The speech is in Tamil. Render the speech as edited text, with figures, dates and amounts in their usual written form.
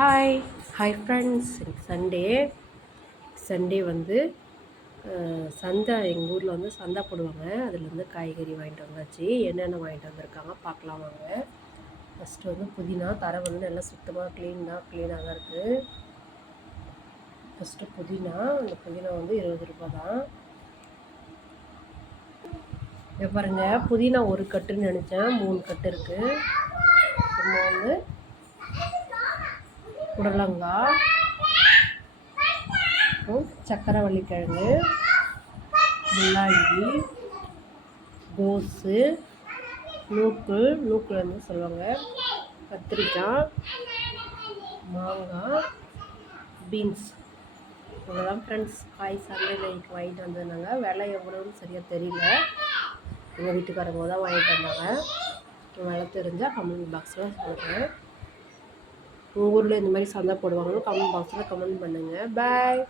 Hi hi friends. Sunday Sunday வந்து சந்தை எங்கள் ஊரில் வந்து சந்தை போடுவாங்க. அதில் வந்து காய்கறி வாங்கிட்டு வந்தாச்சு. என்னென்ன வாங்கிட்டு வந்திருக்காங்க பார்க்கலாம் வாங்க. ஃபஸ்ட்டு வந்து புதினா தரை வந்து நல்லா சுத்தமாக க்ளீனாக தான் இருக்குது. ஃபஸ்ட்டு புதினா, அந்த புதினா வந்து 20 ரூபா தான். இங்கே பாருங்கள், புதினா ஒரு கட்டுன்னு நினச்சேன், 3 கட்டு இருக்குது. நம்ம வந்து புடலங்காய், சக்கரவள்ளிக்கிழங்கு, முள்ளாங்கி, கோஸு, நூக்கல் வந்து சொல்லுவாங்க, கத்திரிக்காய், மாங்காய், பீன்ஸ். இவ்வளோதான் ஃப்ரெண்ட்ஸ் காய் சந்தையில் இன்னைக்கு வாங்கிட்டு வந்திருந்தாங்க. விலை எவ்வளோன்னு சரியாக தெரியல. எங்கள் வீட்டுக்காரங்க தான் வாங்கிட்டு வந்தாங்க. விலை தெரிஞ்சால் கமெண்ட் பாக்ஸில் சொல்கிறேன். உங்கள் ஊரில் இந்த மாதிரி சந்தை போடுவாங்கன்னு கமெண்ட் பாக்ஸில் கமெண்ட் பண்ணுங்கள். பாய்.